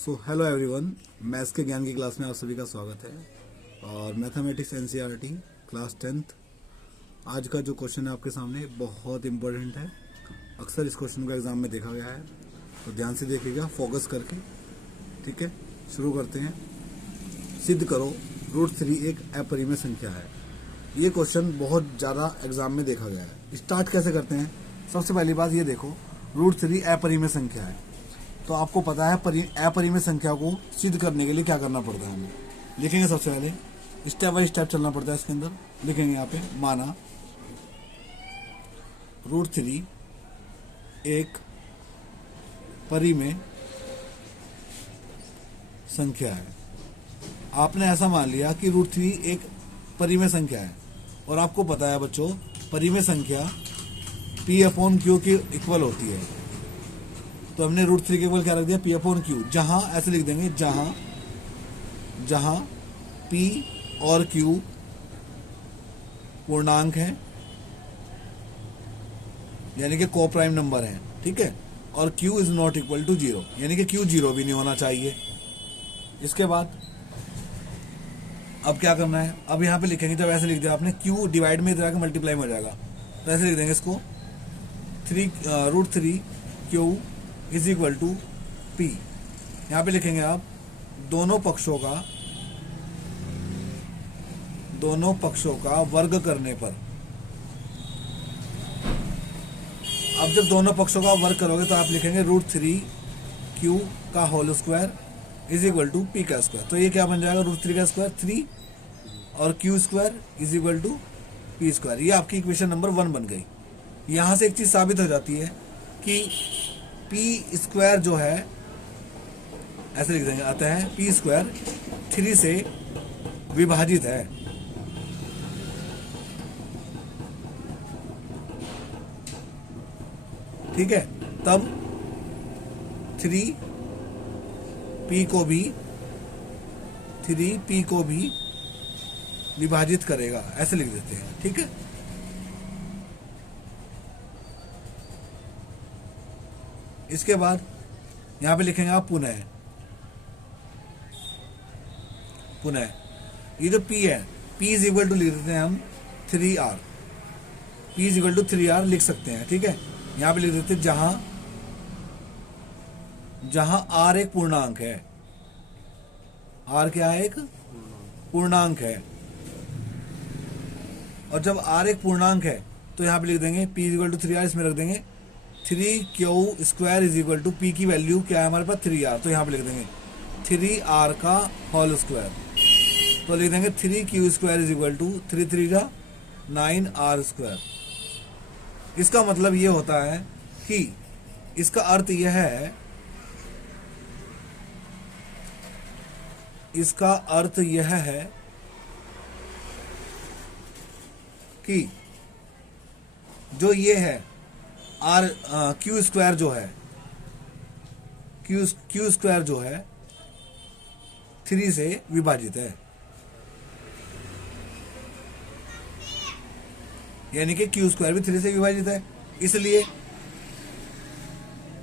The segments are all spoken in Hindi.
हेलो एवरीवन, मैथ्स के ज्ञान की क्लास में आप सभी का स्वागत है। और मैथमेटिक्स एनसीईआरटी क्लास 10th आज का जो क्वेश्चन है आपके सामने बहुत इम्पोर्टेंट है। अक्सर इस क्वेश्चन को एग्जाम में देखा गया है, तो ध्यान से देखिएगा फोकस करके। ठीक है, शुरू करते हैं। सिद्ध करो √3 एक अपरिमेय संख्या है। ये क्वेश्चन बहुत ज़्यादा एग्जाम में देखा गया है। स्टार्ट कैसे करते हैं? सबसे पहली बात ये देखो, √3 अपरिमेय संख्या है, तो आपको पता है अपरिमेय संख्या को सिद्ध करने के लिए क्या करना पड़ता है। हमें लिखेंगे, सबसे पहले स्टेप बाय स्टेप चलना पड़ता है। इसके अंदर लिखेंगे यहाँ पे, माना √3 एक परिमेय संख्या है। आपने ऐसा मान लिया कि √3 एक परिमेय संख्या है, और आपको पता है बच्चों, परिमेय संख्या P/Q के इक्वल होती है। तो हमने √3 के इक्वल क्या रख दिया? P/Q। जहां ऐसे लिख देंगे, जहां P और Q पूर्णांक है, यानी कि को प्राइम नंबर है। ठीक है, और Q is not equal to 0, यानी कि Q 0 भी नहीं होना चाहिए। इसके बाद अब क्या करना है? अब यहां पे लिखेंगे, जब ऐसे लिख दिया आपने, Q डिवाइड में इधर आके मल्टीप्लाई में हो जाएगा, तो ऐसे लिख देंगे इसको, √3 Q is equal to P। यहां पे लिखेंगे आप दोनों पक्षों का वर्ग करने पर। अब जब दोनों पक्षों का वर्ग करोगे तो आप लिखेंगे √3 Q का whole square is equal to P का स्क्वायर। तो ये क्या बन जाएगा? √3 का स्क्वायर 3 और Q square is equal to P square. ये आपकी इक्वेशन नंबर 1 बन गई। यहां से एक चीज साबित हो जाती है कि P स्क्वायर जो है, ऐसे लिख देंगे, आता है P स्क्वायर 3 से विभाजित है। ठीक है, तब 3P को भी विभाजित करेगा, ऐसे लिख देते हैं। ठीक है, इसके बाद यहां पे लिखेंगे आप पुनः ये जो P है, P इज इक्वल टू लिख देते हैं हम 3R। P is equal to 3R लिख सकते हैं। ठीक है, यहां पे लिख देते हैं जहां R एक पूर्णांक है। R क्या है? एक पूर्णांक है। और जब R एक पूर्णांक है तो यहां पे लिख देंगे P is equal to 3R, इसमें रख देंगे 3Q square is equal to P की वैल्यू क्या है हमारे पास? 3R। तो यहां पे लिख देंगे 3R का होल स्क्वायर। तो लिख देंगे 3Q square is equal to 3 जा 9R स्क्वायर। इसका मतलब ये होता है कि इसका अर्थ यह है कि जो ये है Q स्क्वायर जो है 3 से विभाजित है, यानी कि Q स्क्वायर भी 3 से विभाजित है। इसलिए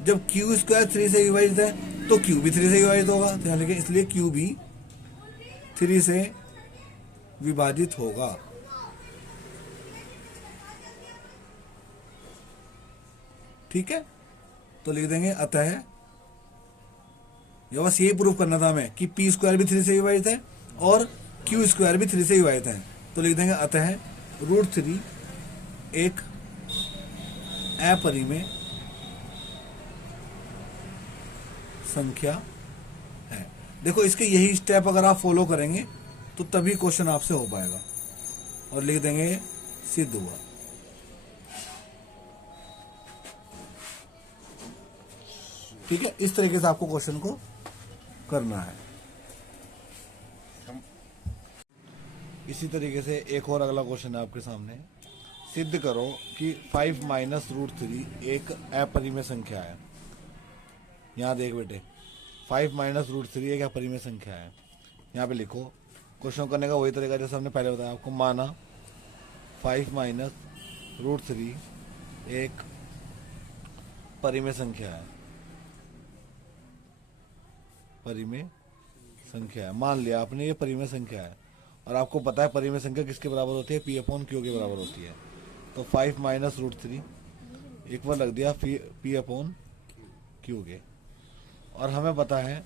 जब Q स्क्वायर 3 से विभाजित है तो Q भी 3 से विभाजित होगा, तो यानी कि इसलिए Q भी 3 से विभाजित होगा। ठीक है, तो लिख देंगे अतः, ये बस यही प्रूफ करना था हमें कि P स्क्वायर भी 3 से विभाजित है और Q स्क्वायर भी 3 से विभाजित है। तो लिख देंगे अतः √3 एक अपरिमेय संख्या है। देखो, इसके यही स्टेप अगर आप फॉलो करेंगे तो तभी क्वेश्चन आपसे हो पाएगा। और लिख देंगे सिद्ध हुआ। ठीक है, इस तरीके से आपको क्वेश्चन को करना है। इसी तरीके से एक और अगला क्वेश्चन है आपके सामने। सिद्ध करो कि 5 माइनस √3 एक अपरिमेय संख्या है। यहां देख बेटे, 5 माइनस √3 एक अपरिमेय संख्या है। यहाँ पे लिखो, क्वेश्चन करने का वही तरीका जैसे हमने पहले बताया आपको। माना 5 माइनस √3 एक परिमेय संख्या है। परिमेय संख्या है। मान लिया आपने ये परिमेय संख्या है और आपको पता है परिमेय संख्या किसके बराबर होती है, पी अपॉन क्यू के बराबर होती है। तो 5 माइनस रूट 3 इक्वल रख दिया पी अपॉन क्यू के। और हमें पता है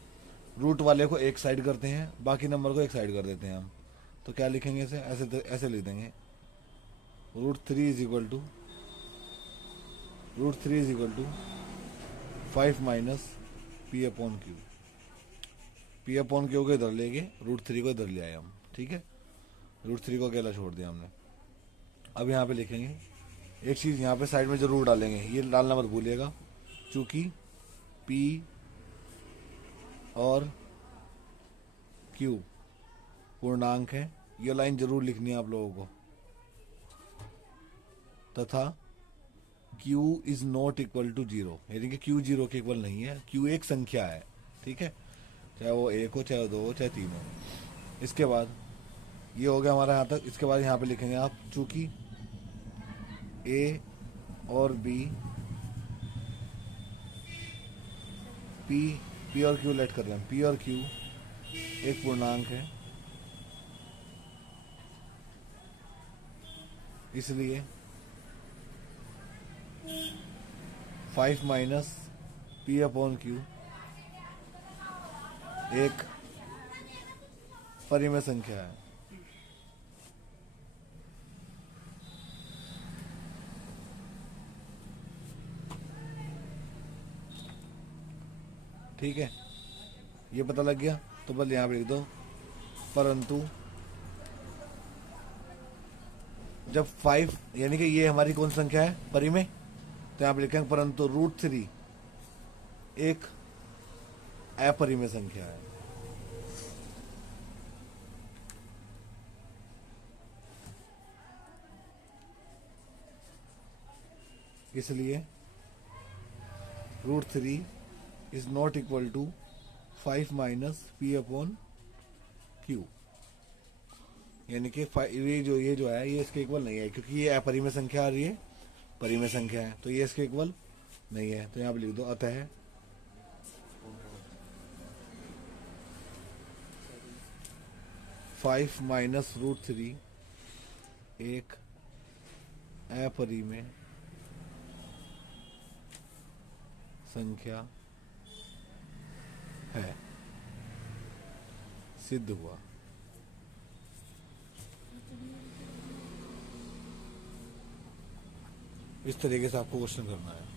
रूट वाले को एक साइड करते हैं, बाकी नंबर को एक साइड कर देते हैं हम। तो क्या लिखेंगे इसे, ऐसे लिख देंगे root three is equal to 5 minus P upon Q. P upon Q को इधर ले गए, रूट 3 को इधर ले आए हम, ठीक है। रूट 3 को अकेला छोड़ दिया हमने। अब यहाँ पे लिखेंगे एक चीज़, यहाँ पे साइड में जरूर डालेंगे, ये डालना मत भूलिएगा, चूँकि पी और क्यू पूर्णांक है, ये लाइन जरूर लिखनी है आप लोगों को। तथा Q is not equal to 0, यानी कि Q 0 के इक्वल नहीं है। Q एक संख्या है, ठीक है, चाहे वो 1 हो, चाहे 2 हो, चाहे 3 हो। इसके बाद ये हो गया हमारा यहाँ तक। इसके बाद यहाँ पे लिखेंगे आप, चूंकि A और B P और Q लेट कर रहे हैं, P और Q एक पूर्णांक है, इसलिए 5 माइनस पी अपॉन क्यू एक परिमेय संख्या है। ठीक है, ये पता लग गया। तो बस यहाँ पे लिख दो, परंतु जब 5, यानी कि ये हमारी कौन संख्या है, परिमेय, तो यहाँ पे लिखेंगे परंतु रूट 3 एक अपरिमेय संख्या है। इसलिए root 3 is not equal to 5 minus P upon Q, यानी कि ये जो है ये इसके इक्वल नहीं है, क्योंकि ये अपरिमेय संख्या आ रही है, परिमेय संख्या है, तो ये इसके इक्वल नहीं है। तो यहाँ पे लिख दो, अतः 5 माइनस रूट 3 एक अपरिमेय संख्या है। सिद्ध हुआ। इस तरीके से आपको क्वेश्चन करना है।